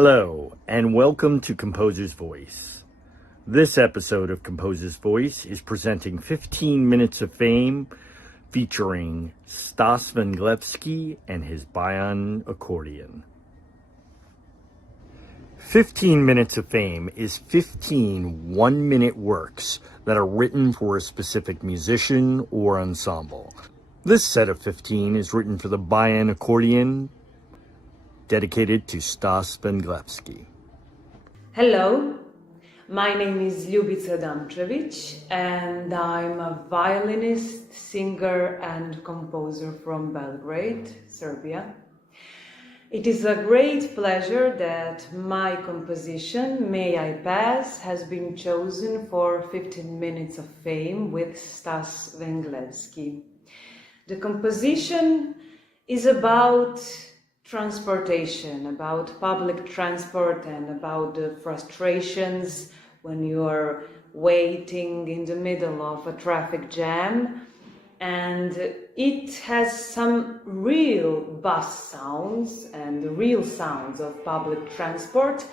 Hello, and welcome to Composer's Voice. This episode of Composer's Voice is presenting 15 Minutes of Fame featuring Stas Venglevski and his bayan accordion. 15 Minutes of Fame is 15 one-minute works that are written for a specific musician or ensemble. This set of 15 is written for the bayan accordion, dedicated to Stas Venglevski. Hello, my name is Ljubica Damčević and I'm a violinist, singer and composer from Belgrade, Serbia. It is a great pleasure that my composition, May I Pass, has been chosen for 15 Minutes of Fame with Stas Venglevski. The composition is about transportation, about public transport and about the frustrations when you are waiting in the middle of a traffic jam. And it has some real bus sounds and the real sounds of public transport.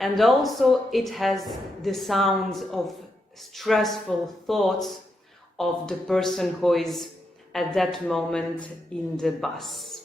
And also it has the sounds of stressful thoughts of the person who is at that moment in the bus.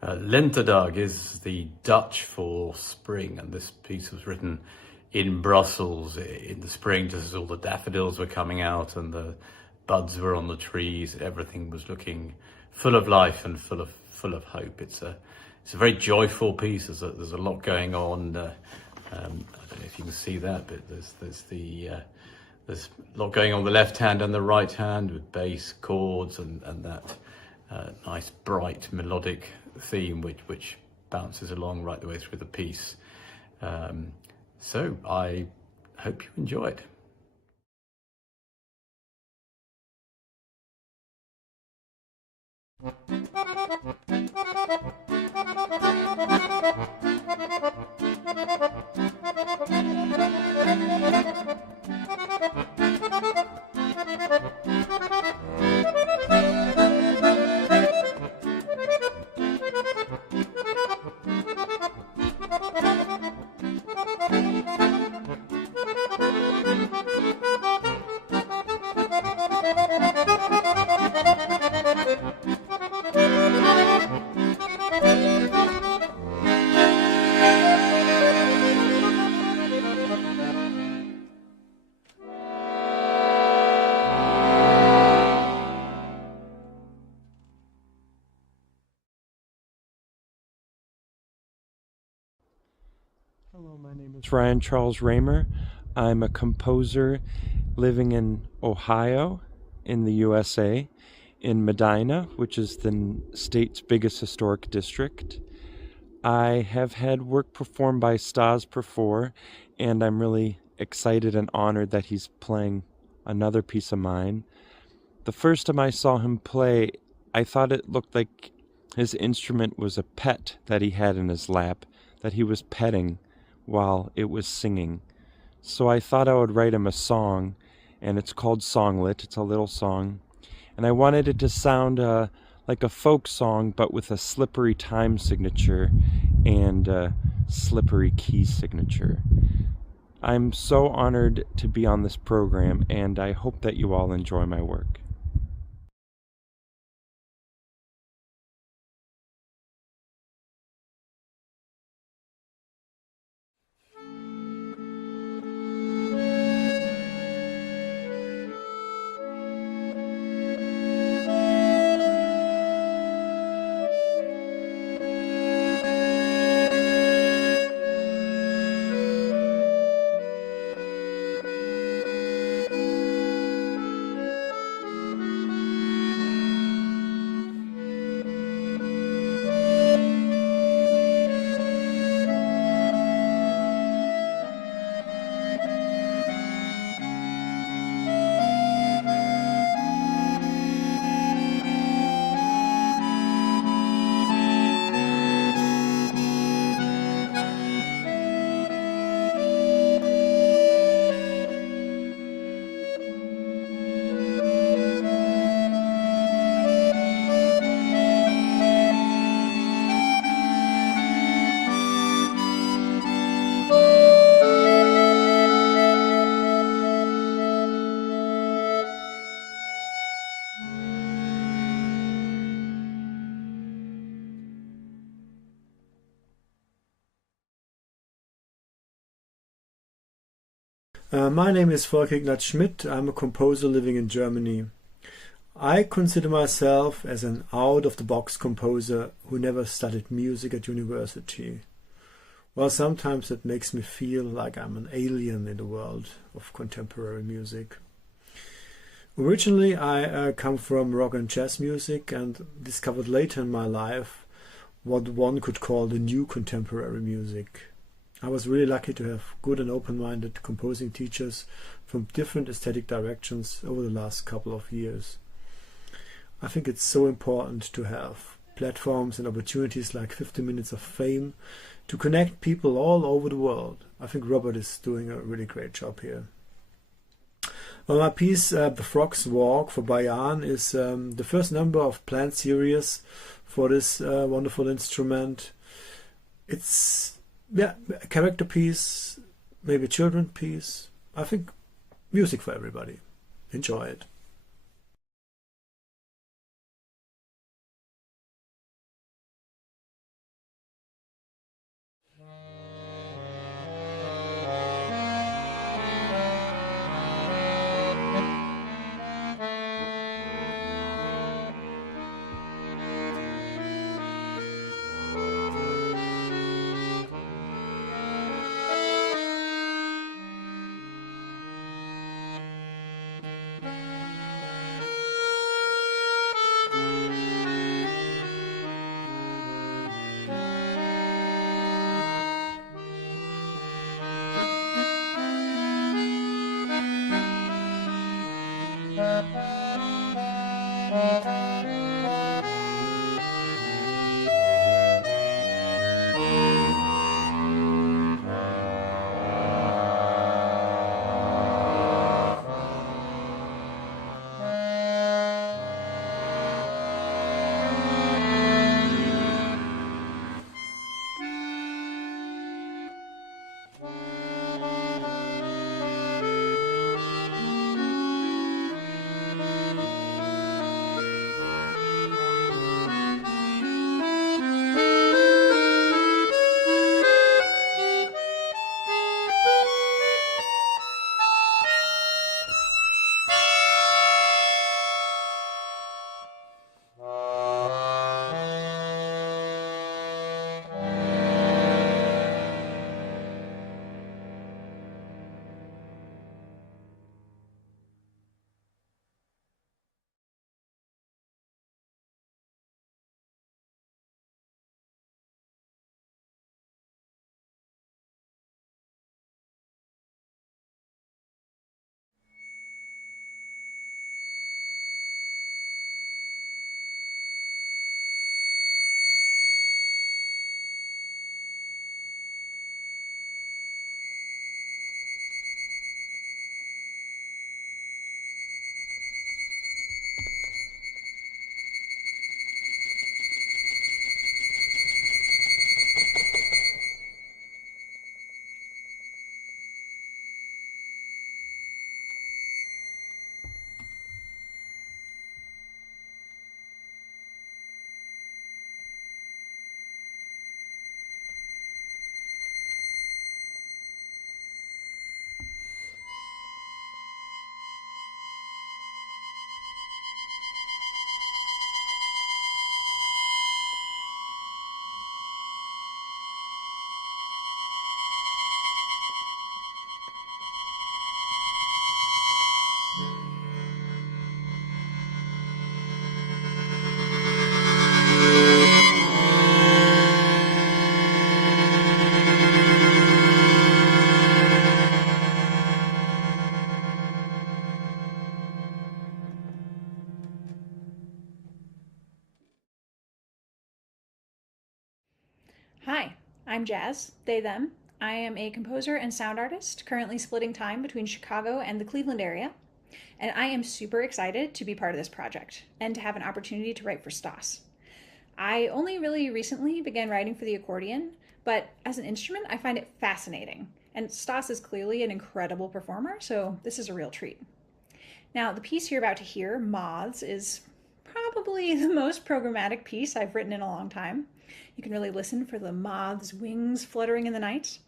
Lentedag is the Dutch for spring, and this piece was written in Brussels in the spring, just as all the daffodils were coming out and the buds were on the trees. Everything was looking full of life and full of hope. It's a very joyful piece. There's a lot going on. I don't know if you can see that, but there's a lot going on the left hand and the right hand with bass, chords, and that nice bright melodic theme which bounces along right the way through the piece. So I hope you enjoy it. Hello, my name is Ryan Charles Raymer. I'm a composer living in Ohio in the USA, in Medina, which is the state's biggest historic district. I have had work performed by Stas before, and I'm really excited and honored that he's playing another piece of mine. The first time I saw him play, I thought it looked like his instrument was a pet that he had in his lap, that he was petting while it was singing. So I thought I would write him a song, and it's called Songlet. It's a little song. And I wanted it to sound like a folk song, but with a slippery time signature and a slippery key signature. I'm so honored to be on this program, and I hope that you all enjoy my work. My name is Volker Ignaz Schmidt. I'm a composer living in Germany. I consider myself as an out-of-the-box composer who never studied music at university. Well, sometimes it makes me feel like I'm an alien in the world of contemporary music. Originally, I come from rock and jazz music and discovered later in my life what one could call the new contemporary music. I was really lucky to have good and open-minded composing teachers from different aesthetic directions over the last couple of years. I think it's so important to have platforms and opportunities like 50 Minutes of Fame to connect people all over the world. I think Robert is doing a really great job here. Well, my piece, The Frog's Walk for Bayan, is the first number of planned series for this wonderful instrument. It's a character piece, maybe a children piece. I think music for everybody. Enjoy it. Hi, I'm Jazz, they, them. I am a composer and sound artist, currently splitting time between Chicago and the Cleveland area. And I am super excited to be part of this project and to have an opportunity to write for Stas. I only really recently began writing for the accordion, but as an instrument, I find it fascinating. And Stas is clearly an incredible performer, so this is a real treat. Now, the piece you're about to hear, Moths, is probably the most programmatic piece I've written in a long time. You can really listen for the moth's wings fluttering in the night.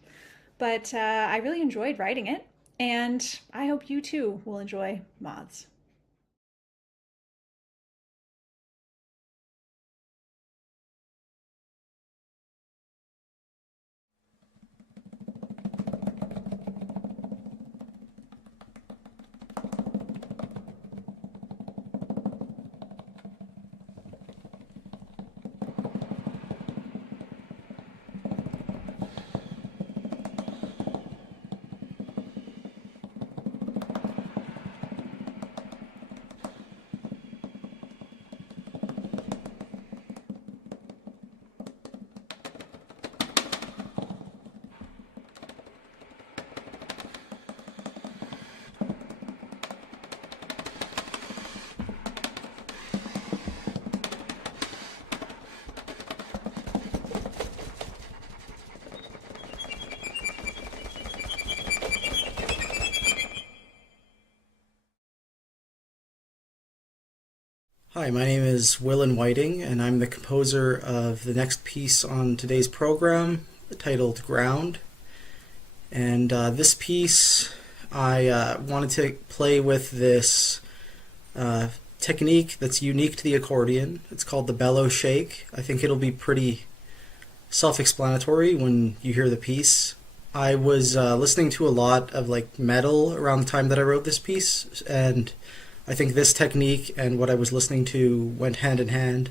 But I really enjoyed writing it, and I hope you too will enjoy Moths. Hi, my name is Willen Whiting, and I'm the composer of the next piece on today's program, titled Ground. And this piece, I wanted to play with this technique that's unique to the accordion. It's called the bellow shake. I think it'll be pretty self-explanatory when you hear the piece. I was listening to a lot of metal around the time that I wrote this piece, and I think this technique and what I was listening to went hand in hand.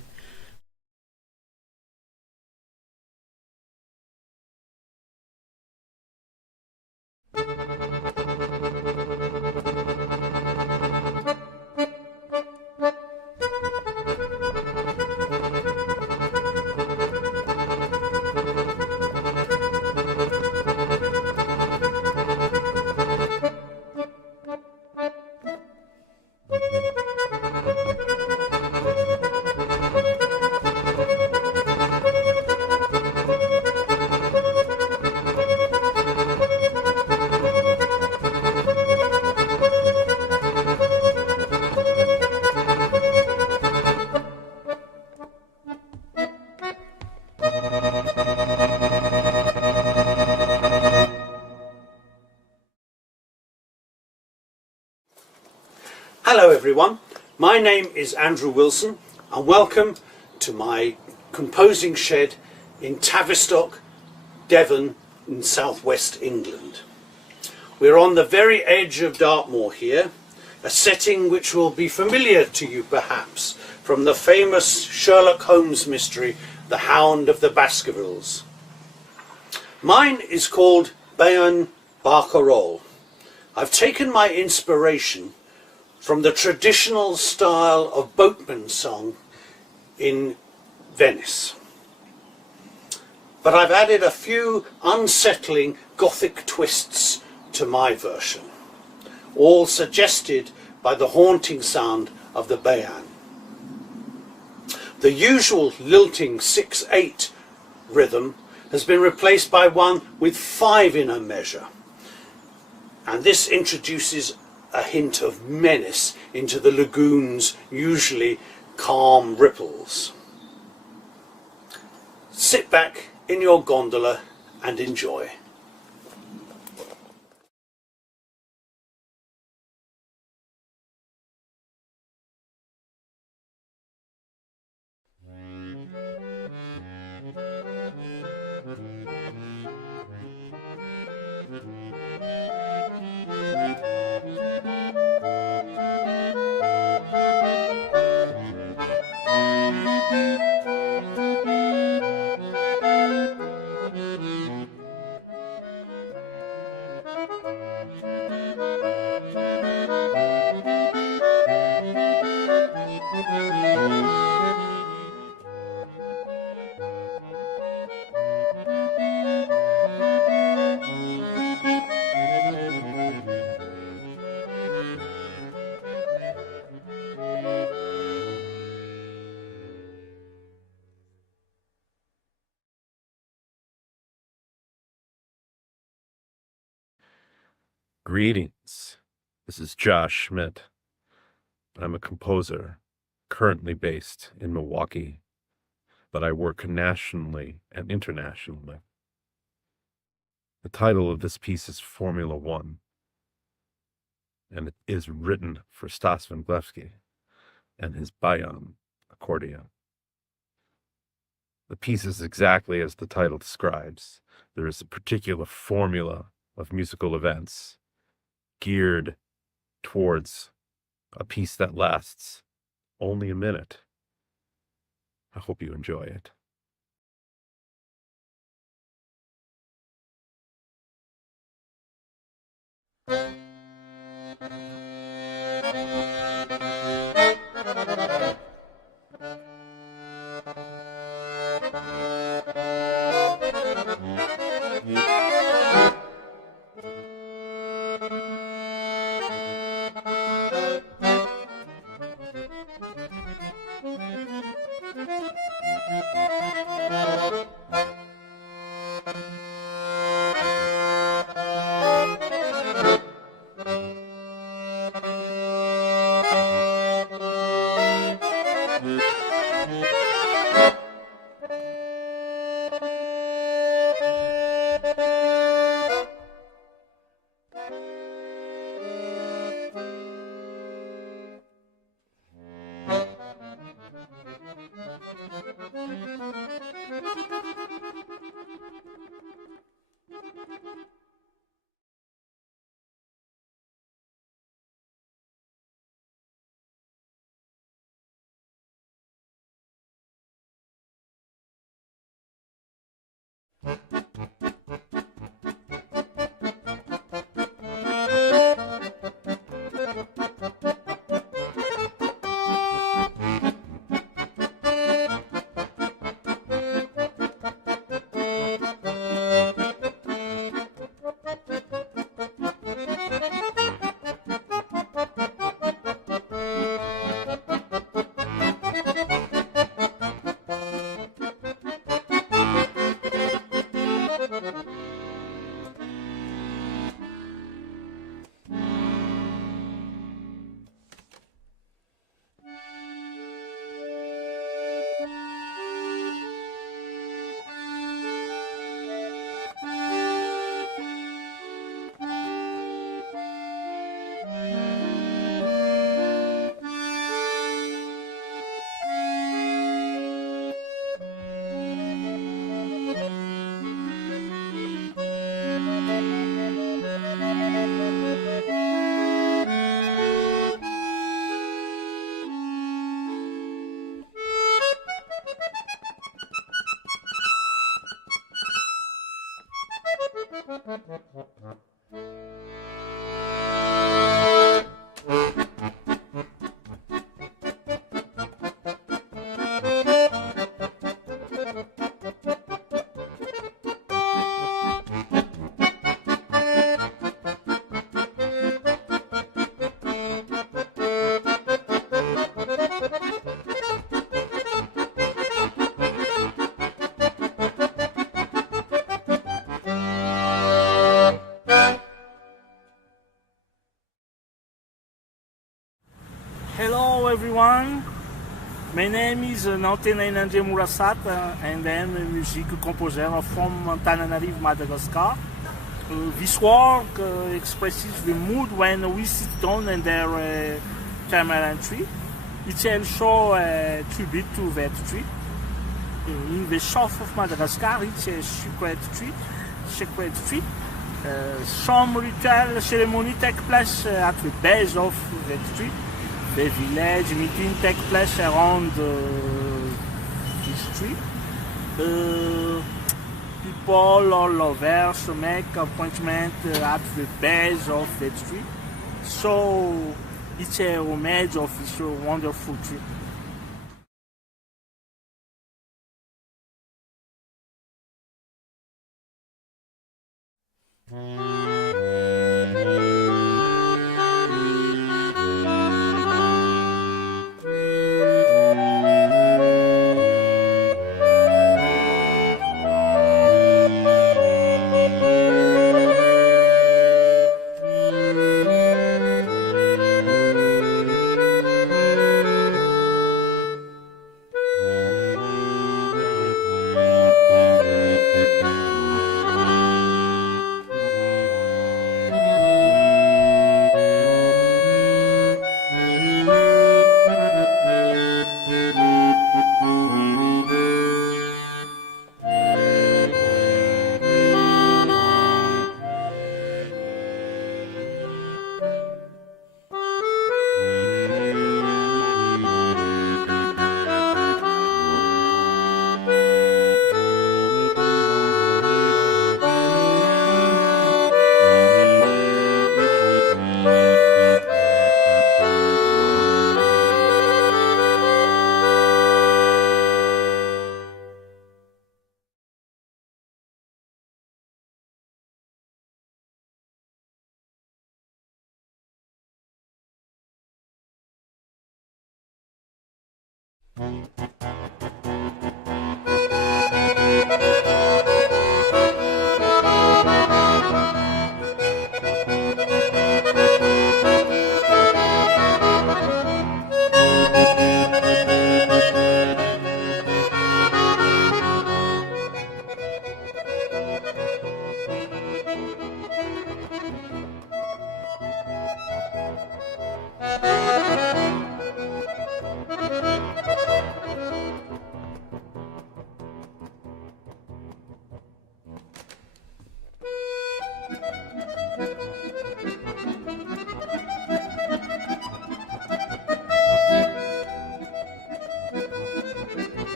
Hello everyone, my name is Andrew Wilson and welcome to my composing shed in Tavistock, Devon in southwest England. We're on the very edge of Dartmoor here, a setting which will be familiar to you perhaps from the famous Sherlock Holmes mystery, The Hound of the Baskervilles. Mine is called Bayan Barcarolle. I've taken my inspiration from the traditional style of boatman song in Venice. But I've added a few unsettling Gothic twists to my version, all suggested by the haunting sound of the bayan. The usual lilting 6/8 rhythm has been replaced by one with 5 in a measure, and this introduces a hint of menace into the lagoon's usually calm ripples. Sit back in your gondola and enjoy. Greetings. This is Josh Schmidt. I'm a composer currently based in Milwaukee, but I work nationally and internationally. The title of this piece is Formula One, and it is written for Stas Venglevski and his bayan, accordion. The piece is exactly as the title describes. There is a particular formula of musical events geared towards a piece that lasts only a minute. I hope you enjoy it. Hello everyone, my name is Nantenay Murasat and I'm a music composer from Antananarivo, Madagascar. This work expresses the mood when we sit down under camera tree. It's also a tribute to that tree. In the south of Madagascar, it's a sacred tree. Some ritual ceremony take place at the base of that tree. The village meeting take place around this tree. People all over make appointment at the base of the tree. So it's a homage of this wonderful tree. Thank you.